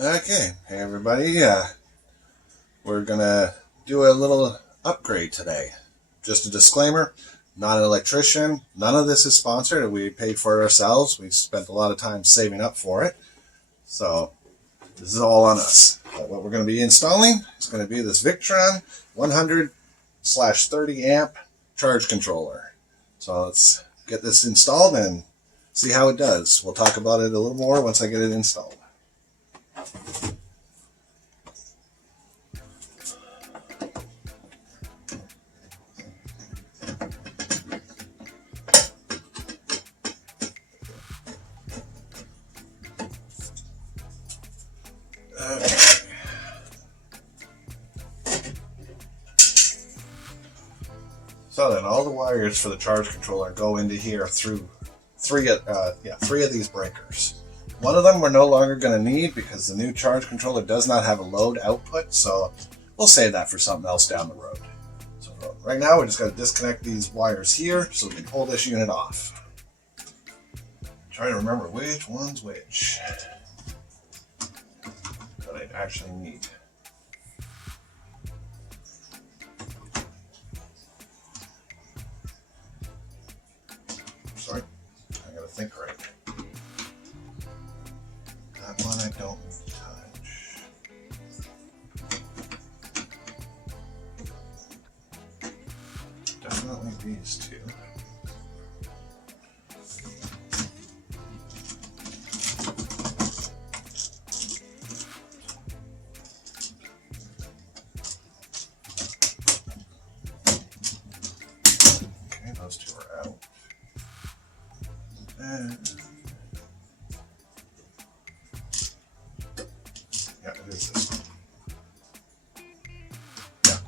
Okay, hey everybody. We're gonna do a little upgrade today. Just a disclaimer: not an electrician. None of this is sponsored. We paid for it ourselves. We spent a lot of time saving up for it, so this is all on us. But what we're going to be installing is going to be this Victron 100/30 amp charge controller. So let's get this installed and see how it does. We'll talk about it a little more once I get it installed. Okay. So then all the wires for the charge controller go into here through three of these breakers. One of them we're no longer going to need because the new charge controller does not have a load output, so we'll save that for something else down the road. So right now we're just going to disconnect these wires here so we can pull this unit off. Try to remember which one's which that I actually need. Sorry, I gotta think right. That one I don't need to touch. Definitely these two. Okay, those two are out. And yeah, it is this one. Yeah.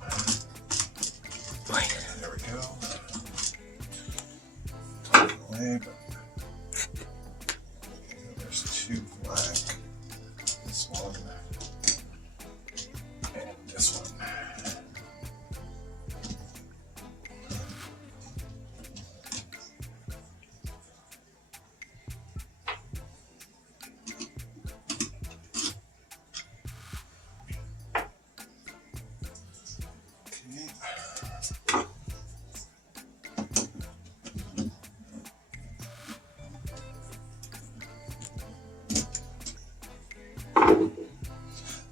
There we go. Tuck it away, but there's two black. This one and this one.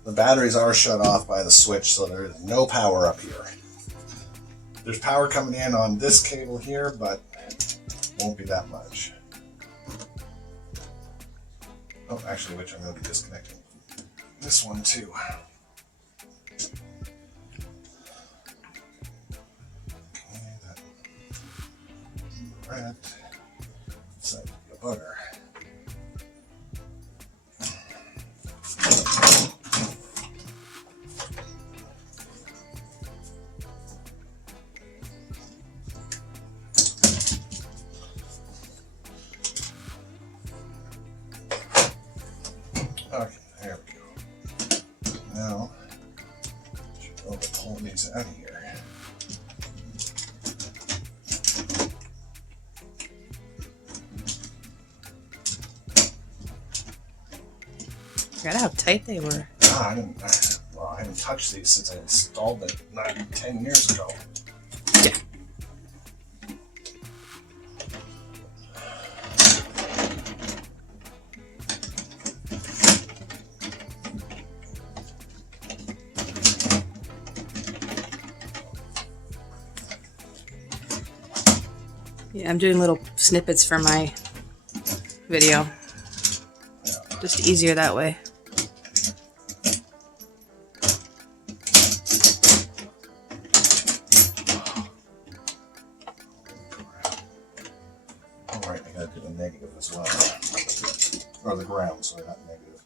The batteries are shut off by the switch, so there is no power up here. There's power coming in on this cable here, but won't be that much. Oh, actually, which I'm going to be disconnecting this one too. Okay, that red side of the bugger. Okay, there we go. Now, should be able to pull these out of here. Forgot how tight they were. I haven't touched these since I installed them 10 years ago. Yeah. Yeah, I'm doing little snippets for my video. Just easier that way. Alright, I gotta do the negative as well. Or the ground, so not negative.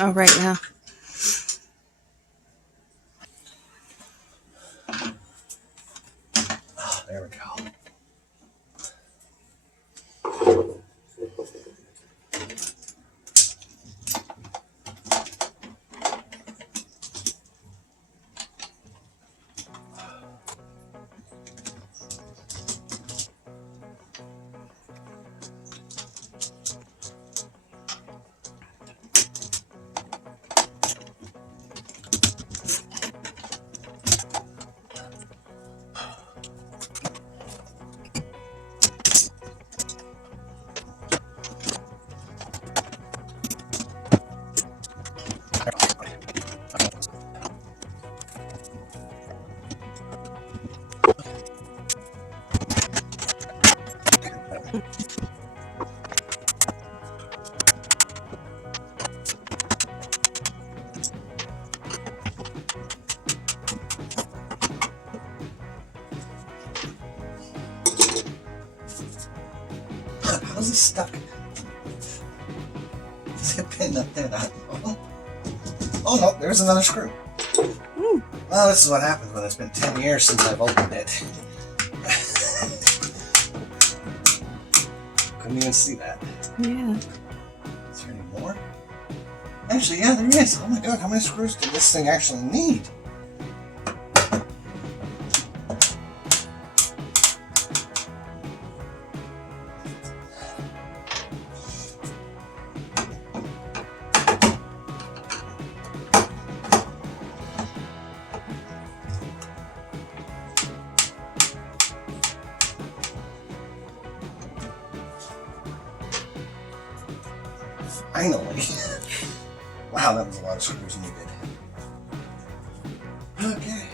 Oh, right, yeah. There we go. How's it stuck? Is it pinned up there? Oh no, there's another screw. Ooh. Well, this is what happens when it's been 10 years since I've opened it. Couldn't even see that. Yeah. Is there any more? Actually, yeah, there is. Oh my god, how many screws does this thing actually need? Finally. Wow, that was a lot of screws needed. Okay.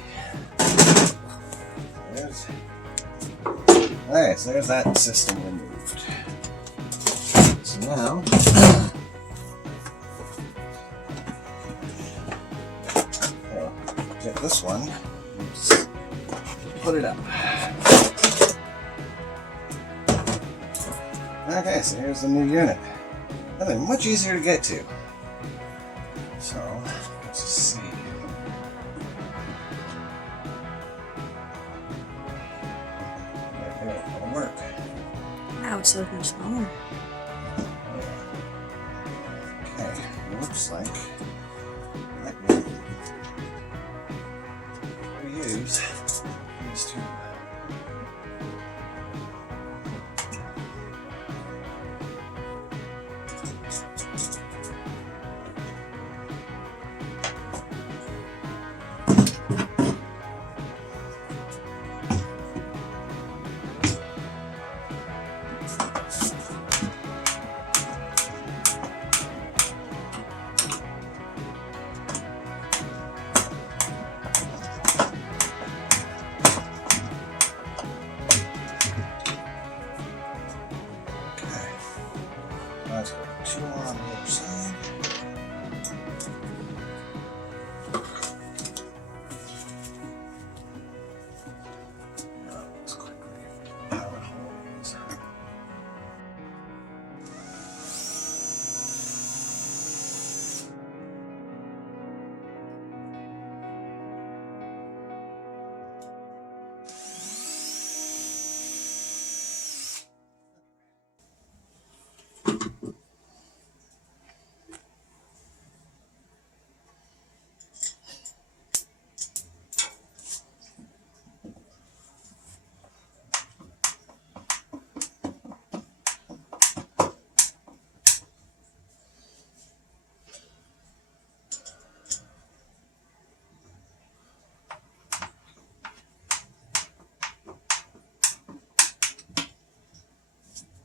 Alright, so there's that system removed. So now, I'll get this one and just put it up. Okay, so here's the new unit. Nothing much easier to get to. So, let's just see. Right there, that'll work. Wow, it's so much smaller. Okay, looks like I might reuse these two. Let's go two more on the other side. Now let's quickly power hose.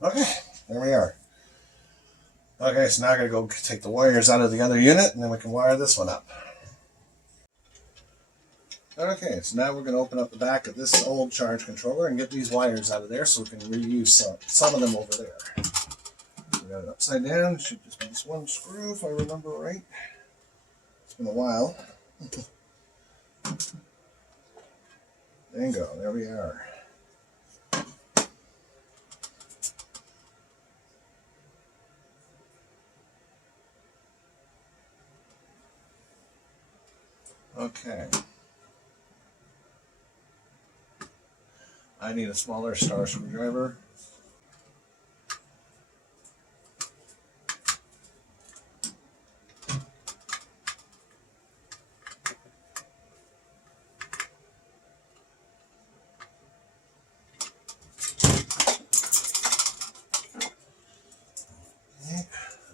Okay, there we are. Okay, so now I'm going to go take the wires out of the other unit and then we can wire this one up. Okay, so now we're going to open up the back of this old charge controller and get these wires out of there so we can reuse some of them over there. We got it upside down. It should just be this one screw if I remember right. It's been a while. Bingo, there we are. Okay. I need a smaller star screwdriver.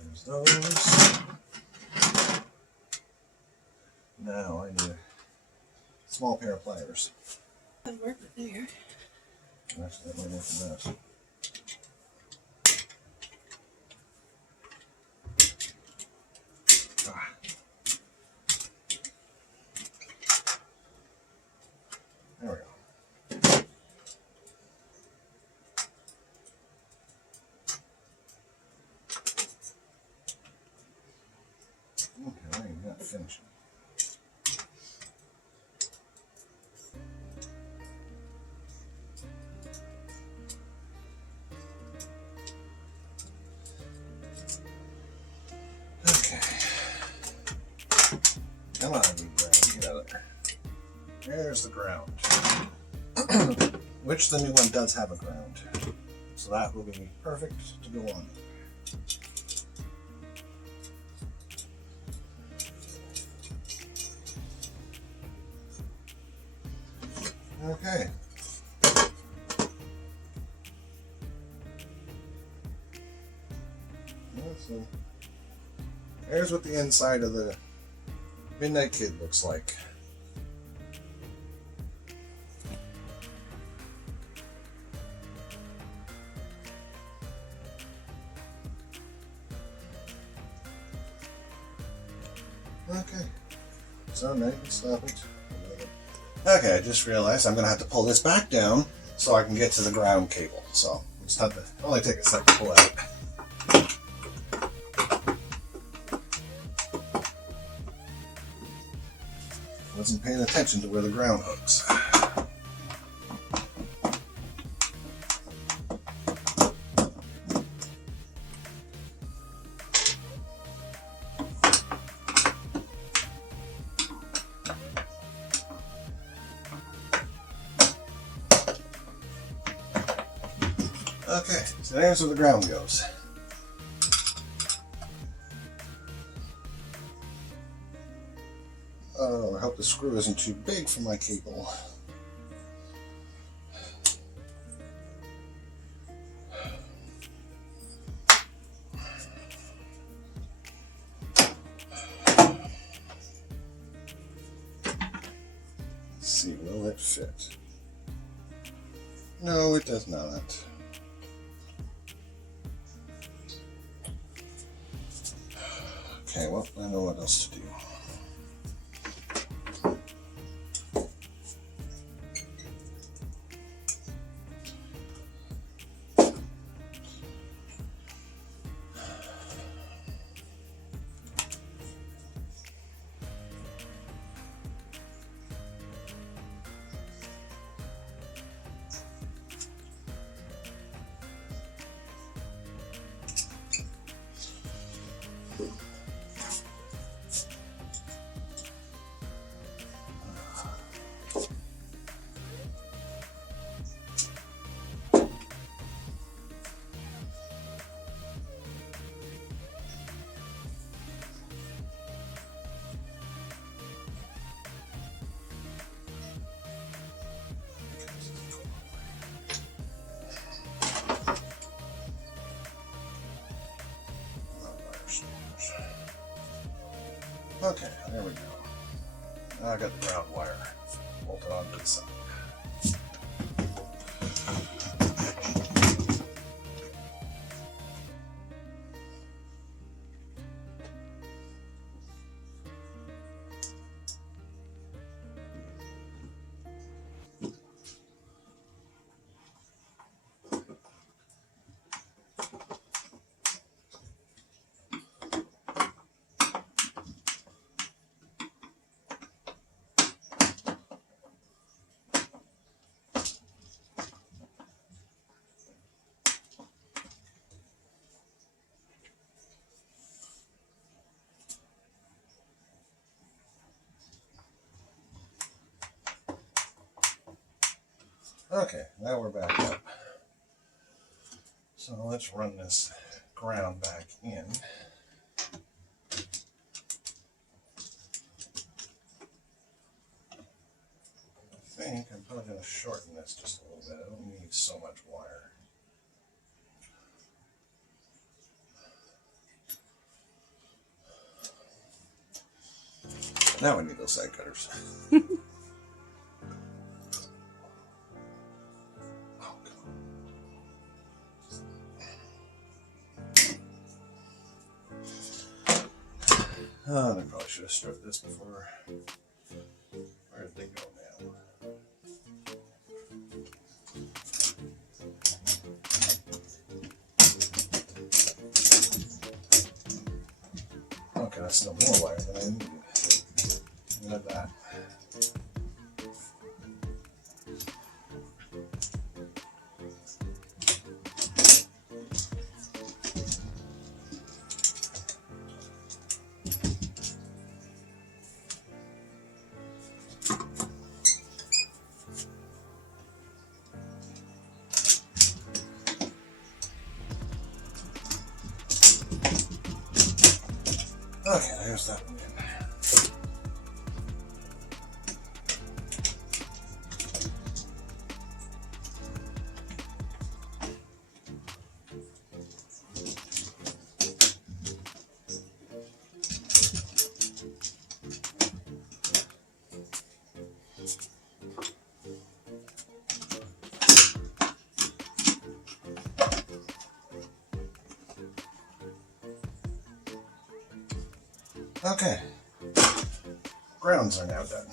There's those. Now I need a small pair of pliers. That'll work there. Actually, that might make a mess. There we go. There's the ground. Which the new one does have a ground. So that will be perfect to go on. Okay. So there's what the inside of the Midnight Kid looks like. Okay, so now you can stop it. Okay, I just realized I'm going to have to pull this back down so I can get to the ground cable. So just have to only take a second to pull it out. Wasn't paying attention to where the ground hooks. Okay, so there's where the ground goes. Oh, I hope the screw isn't too big for my cable. Let's see, will it fit? No, it does not. Okay, well, I know what else to do. Okay, there we go. Now I got the ground wire bolted onto the side. Okay, now we're back up. So let's run this ground back in. I think I'm probably going to shorten this just a little bit. I don't need so much wire. Now we need those side cutters. Oh, I probably should have stripped this before. Where did they go now? Okay, that's still more wire than I needed. Look at that. Okay, there's that one. Okay, grounds are now done.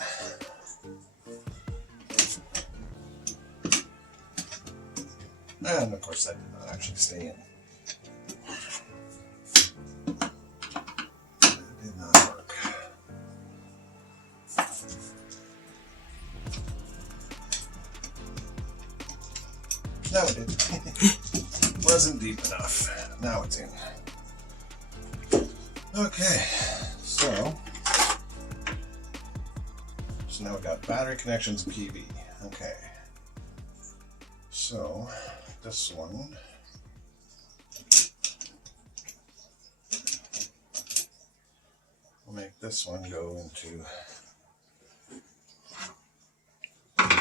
And of course that did not actually stay in. That did not work. No, it didn't. Wasn't deep enough. Now it's in. Okay, so now we got battery connections and PV. Okay, so this one, we'll make this one go into the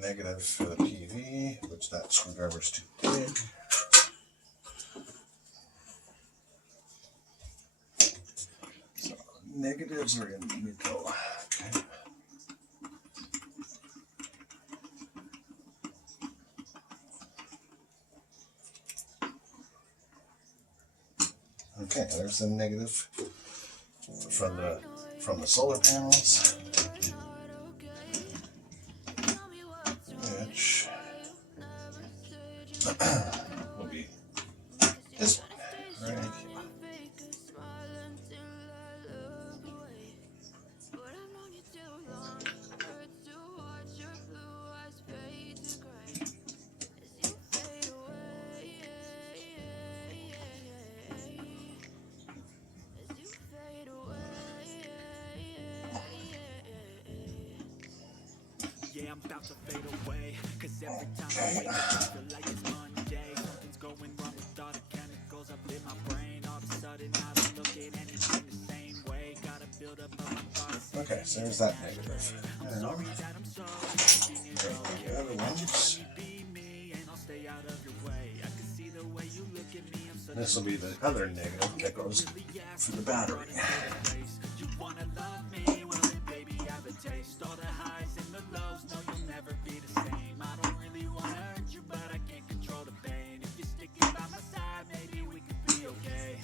negative for the PV, which that screwdriver's too big. So negatives are in the middle. Okay. Okay, there's the negative from the solar panels, which will be this one right here. I'm about to fade away, cause every time I wake up I feel like it's Monday. Something's going wrong with all the chemicals up in my brain. All of a sudden I don't look at anything the same way. Gotta build up my thoughts. Okay, so there's that negative. And the other ones. This will be the other negative that goes for the battery. You wanna love me? Well then baby I have a taste. All the highs and the lows, no you'll never be the same. I don't really wanna hurt you, but I can't control the pain. If you're sticking by my side, maybe we could be okay.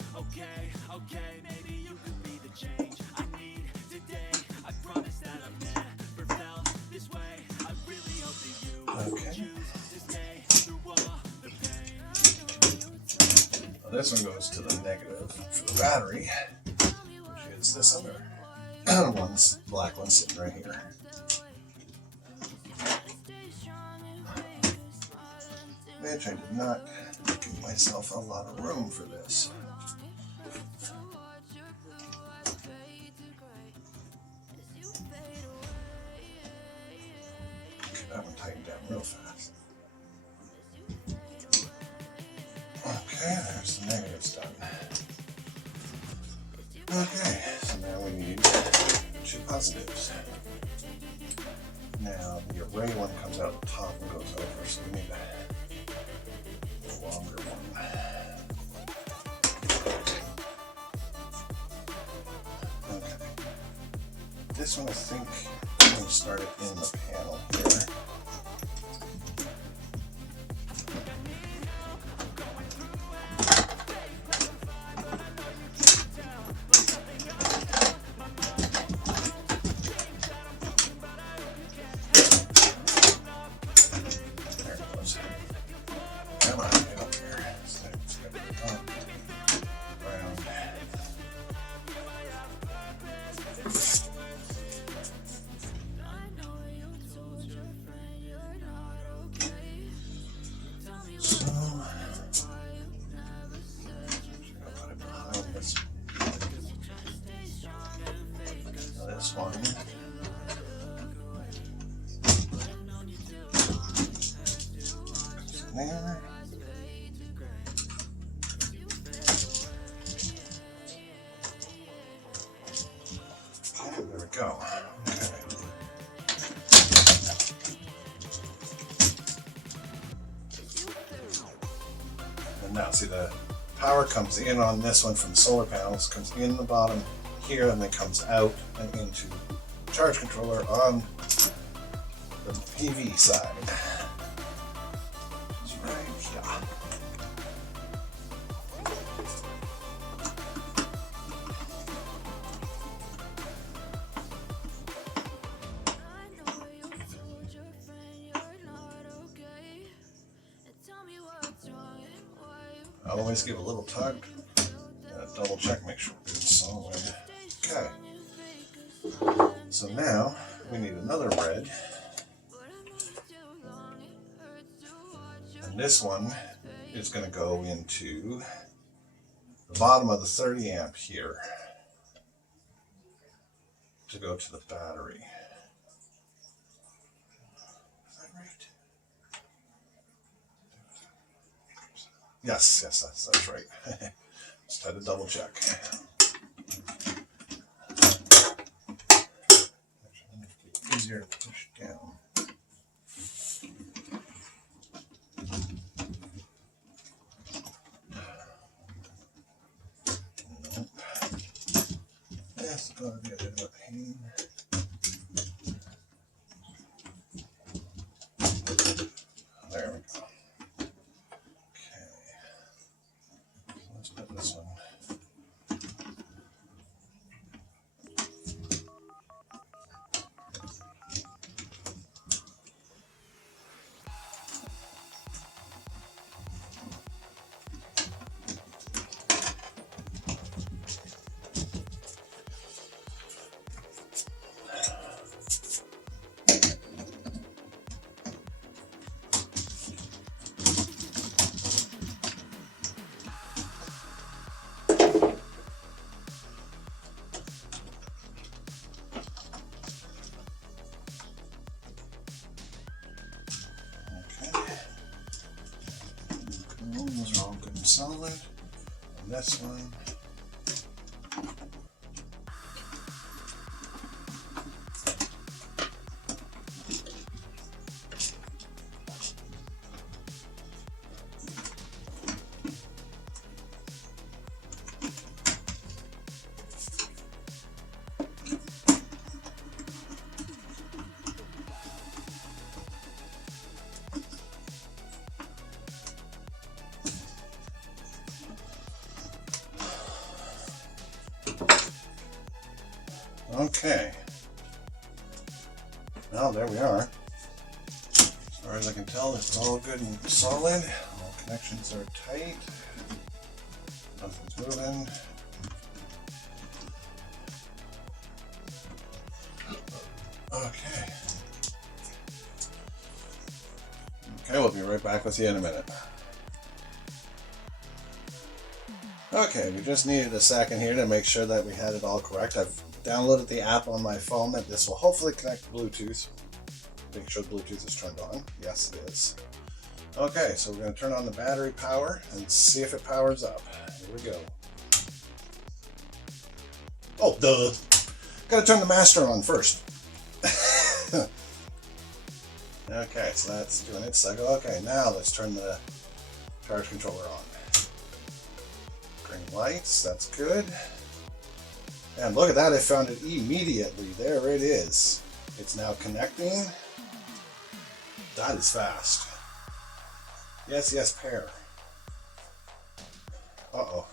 Okay, maybe you could be the change I need today. I promise that I've never felt this way. I really hope that you choose to stay through all the pain. Well, this one goes to the negative for the battery, which is this other one's black one sitting right here. Which I did not give myself a lot of room for this. That one tightened down real fast. Okay, there's the negatives done. Okay, so now we need two positives. Now the array one comes out the top and goes over, so we need a longer one. Okay. This one I think I'm going to start it in the panel here. And now see the power comes in on this one from the solar panels, comes in the bottom here and then comes out and into the charge controller on the PV side. It's right here. I'll always give a little tug, double check, make sure it's solid. Okay. So now we need another red. And this one is going to go into the bottom of the 30 amp here to go to the battery. Is that right? Yes, that's right. Just had to double check. Actually, easier to push down. Nope. That's going to be a bit of a pain. There we go. Let's put this one. Those are all good and solid. And this one. Okay. Now there we are. As far as I can tell, it's all good and solid. All connections are tight. Nothing's moving. Okay. Okay, we'll be right back with you in a minute. Okay, we just needed a second here to make sure that we had it all correct. I've downloaded the app on my phone that this will hopefully connect to Bluetooth. Make sure the Bluetooth is turned on. Yes, it is. Okay, so we're going to turn on the battery power and see if it powers up. Here we go. Oh, duh. Got to turn the master on first. Okay, so that's doing it. So I go, okay, now let's turn the charge controller on. Green lights, that's good. And look at that, I found it immediately. There it is. It's now connecting. That is fast. Yes, yes, pair. Uh-oh.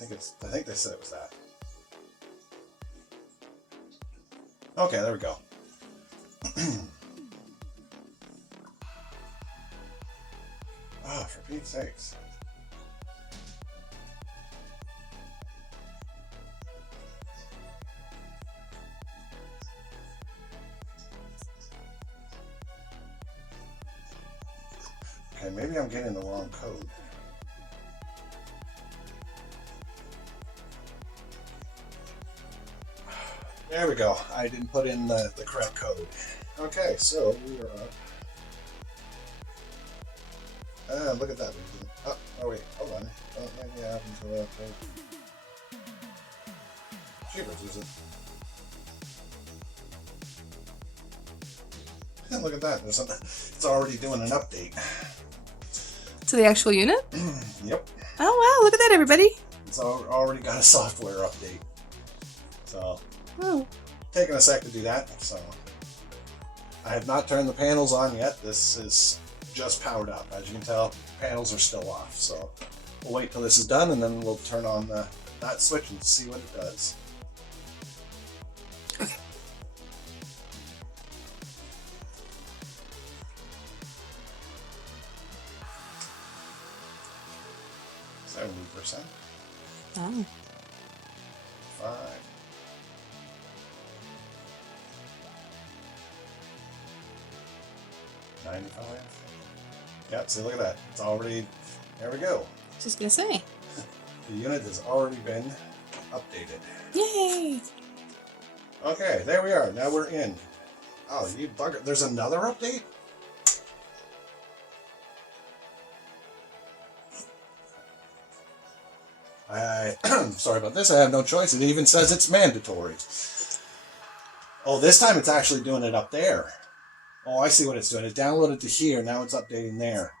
I think they said it was that. Okay, there we go. Ah, for Pete's sakes. Okay, maybe I'm getting the wrong code. There we go. I didn't put in the correct code. Okay, so we are up. Look at that. Oh wait, hold on. Oh, maybe I haven't to that code. Jeepers, is it? Look at that. It's already doing an update. To the actual unit? Yep. Oh wow, look at that, everybody. It's already got a software update. So, Oh. taking a sec to do that. So, I have not turned the panels on yet. This is just powered up. As you can tell, panels are still off. So, we'll wait till this is done and then we'll turn on that switch and see what it does. Okay. 70%. Oh. 5. 95. Yeah, see, look at that. It's already, there we go. Just gonna say. The unit has already been updated. Yay! Okay, there we are. Now we're in. Oh, you bugger. There's another update? Sorry about this. I have no choice. It even says it's mandatory. Oh, this time it's actually doing it up there. Oh, I see what it's doing. It downloaded to here. Now it's updating there.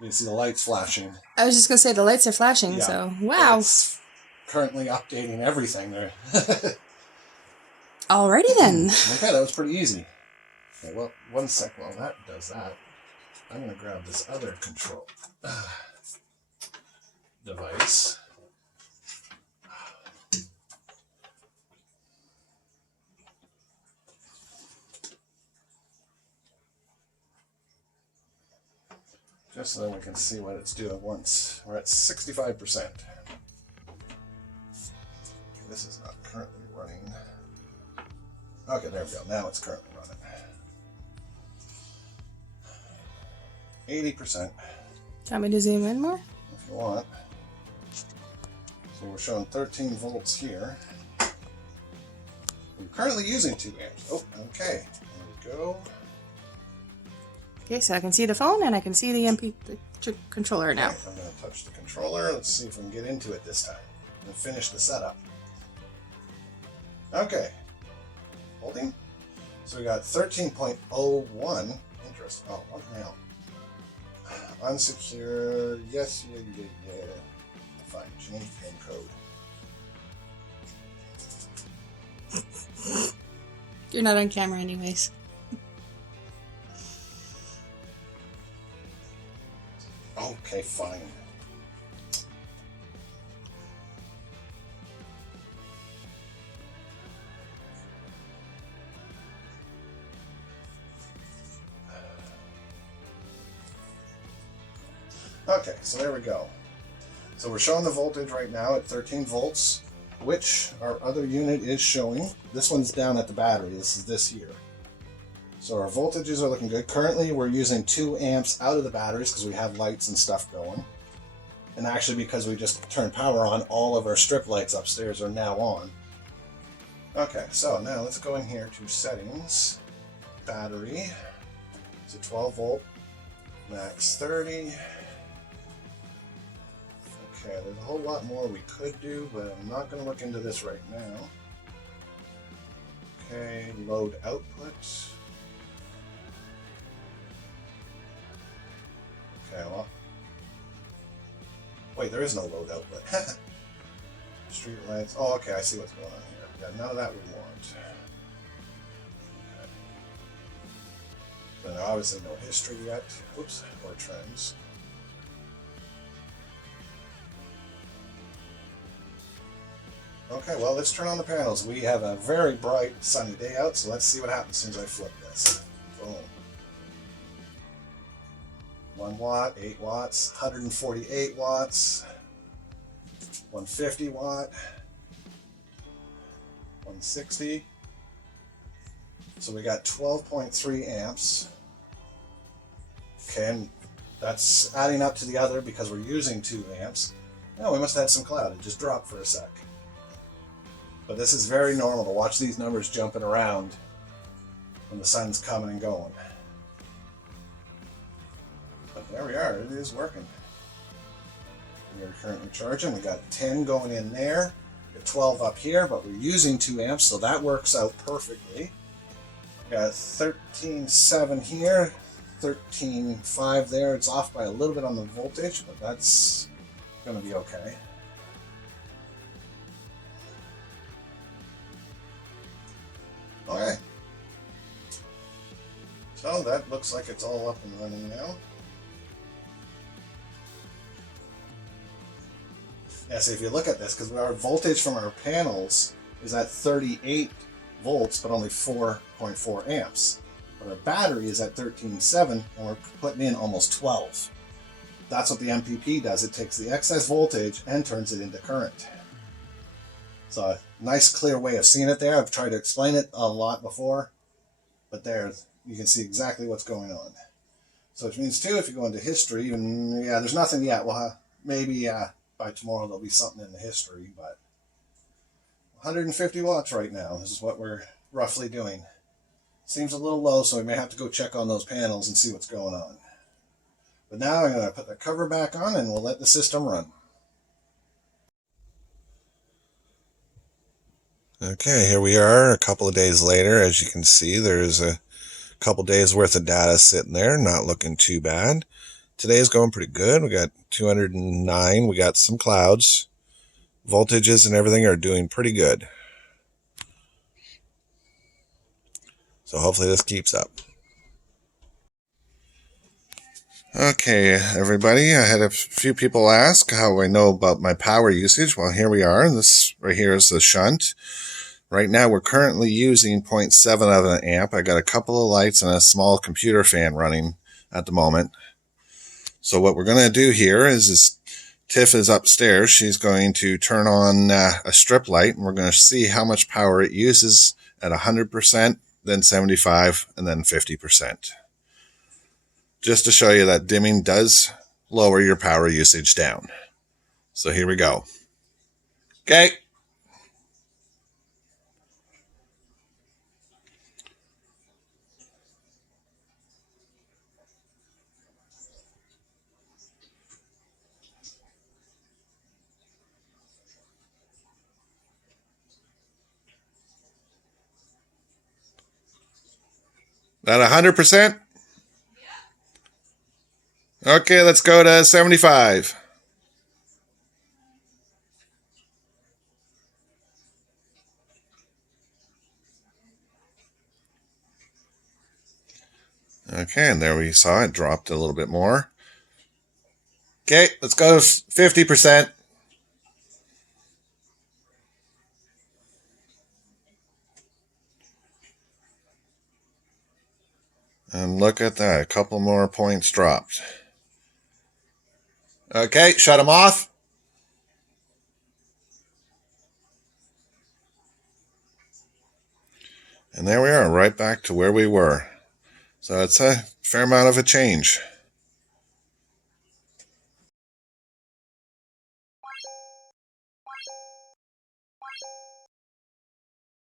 You can see the lights flashing. I was just gonna say the lights are flashing, Yeah. so wow. It's currently updating everything there. Alrighty then. Okay, that was pretty easy. Okay, well, one sec while that does that. I'm going to grab this other control device. Just so then we can see what it's doing once. We're at 65%. Okay, this is not currently running. Okay, there we go. Now it's currently running. 80%, Want me to zoom in more? if you want. So we're showing 13 volts here. We're currently using 2 amps. Oh, okay. There we go. Okay, so I can see the phone and I can see the controller now. Okay, I'm going to touch the controller. Let's see if we can get into it this time and finish the setup. Okay. Holding. So we got 13.01. Interest. Oh, what now? Unsecure. Yes, yeah. Fine. Change pin code. You're not on camera anyways. Okay, fine. Okay, so there we go. So we're showing the voltage right now at 13 volts, which our other unit is showing. This one's down at the battery. This is this here. So our voltages are looking good. Currently, we're using 2 amps out of the batteries because we have lights and stuff going. And actually, because we just turned power on, all of our strip lights upstairs are now on. Okay, so now let's go in here to settings. Battery. It's a 12 volt. Max 30. Okay, there's a whole lot more we could do, but I'm not going to look into this right now. Okay, load output. Okay, well. Wait, there is no load output. Street lights. Oh, okay, I see what's going on here. Yeah, none of that we want. Okay. So now obviously no history yet. Oops, or trends. Okay, well, let's turn on the panels. We have a very bright, sunny day out, so let's see what happens as soon as I flip this. Boom. 1 watt, 8 watts, 148 watts, 150 watt, 160. So we got 12.3 amps. Okay, and that's adding up to the other because we're using 2 amps. Oh, we must have had some cloud. It just dropped for a sec. But this is very normal to watch these numbers jumping around when the sun's coming and going. But there we are, it is working. We are currently charging. We got 10 going in there, got 12 up here, but we're using 2 amps, so that works out perfectly. Got 13.7 here, 13.5 there. It's off by a little bit on the voltage, but that's going to be okay. Okay. So that looks like it's all up and running now. Yeah, so if you look at this, because our voltage from our panels is at 38 volts, but only 4.4 amps. But our battery is at 13.7, and we're putting in almost 12. That's what the MPP does. It takes the excess voltage and turns it into current. So a nice clear way of seeing it there. I've tried to explain it a lot before, but there you can see exactly what's going on. So which means too, if you go into history, and yeah, there's nothing yet. Well, maybe by tomorrow there'll be something in the history, but 150 watts right now is what we're roughly doing. Seems a little low, so we may have to go check on those panels and see what's going on. But now I'm going to put the cover back on and we'll let the system run. Okay, here we are a couple of days later. As you can see, there's a couple days worth of data sitting there, not looking too bad. Today's going pretty good. We got 209. We got some clouds. Voltages and everything are doing pretty good. So hopefully this keeps up. Okay, everybody, I had a few people ask how I know about my power usage. Well, here we are. This right here is the shunt. Right now, we're currently using 0.7 of an amp. I got a couple of lights and a small computer fan running at the moment. So what we're going to do here is Tiff is upstairs. She's going to turn on a strip light, and we're going to see how much power it uses at 100%, then 75, and then 50%. Just to show you that dimming does lower your power usage down. So here we go. Okay. At 100%? Okay, let's go to 75. Okay, and there we saw it dropped a little bit more. Okay, let's go to 50%. And look at that, a couple more points dropped. Okay, shut them off. And there we are, right back to where we were. So it's a fair amount of a change.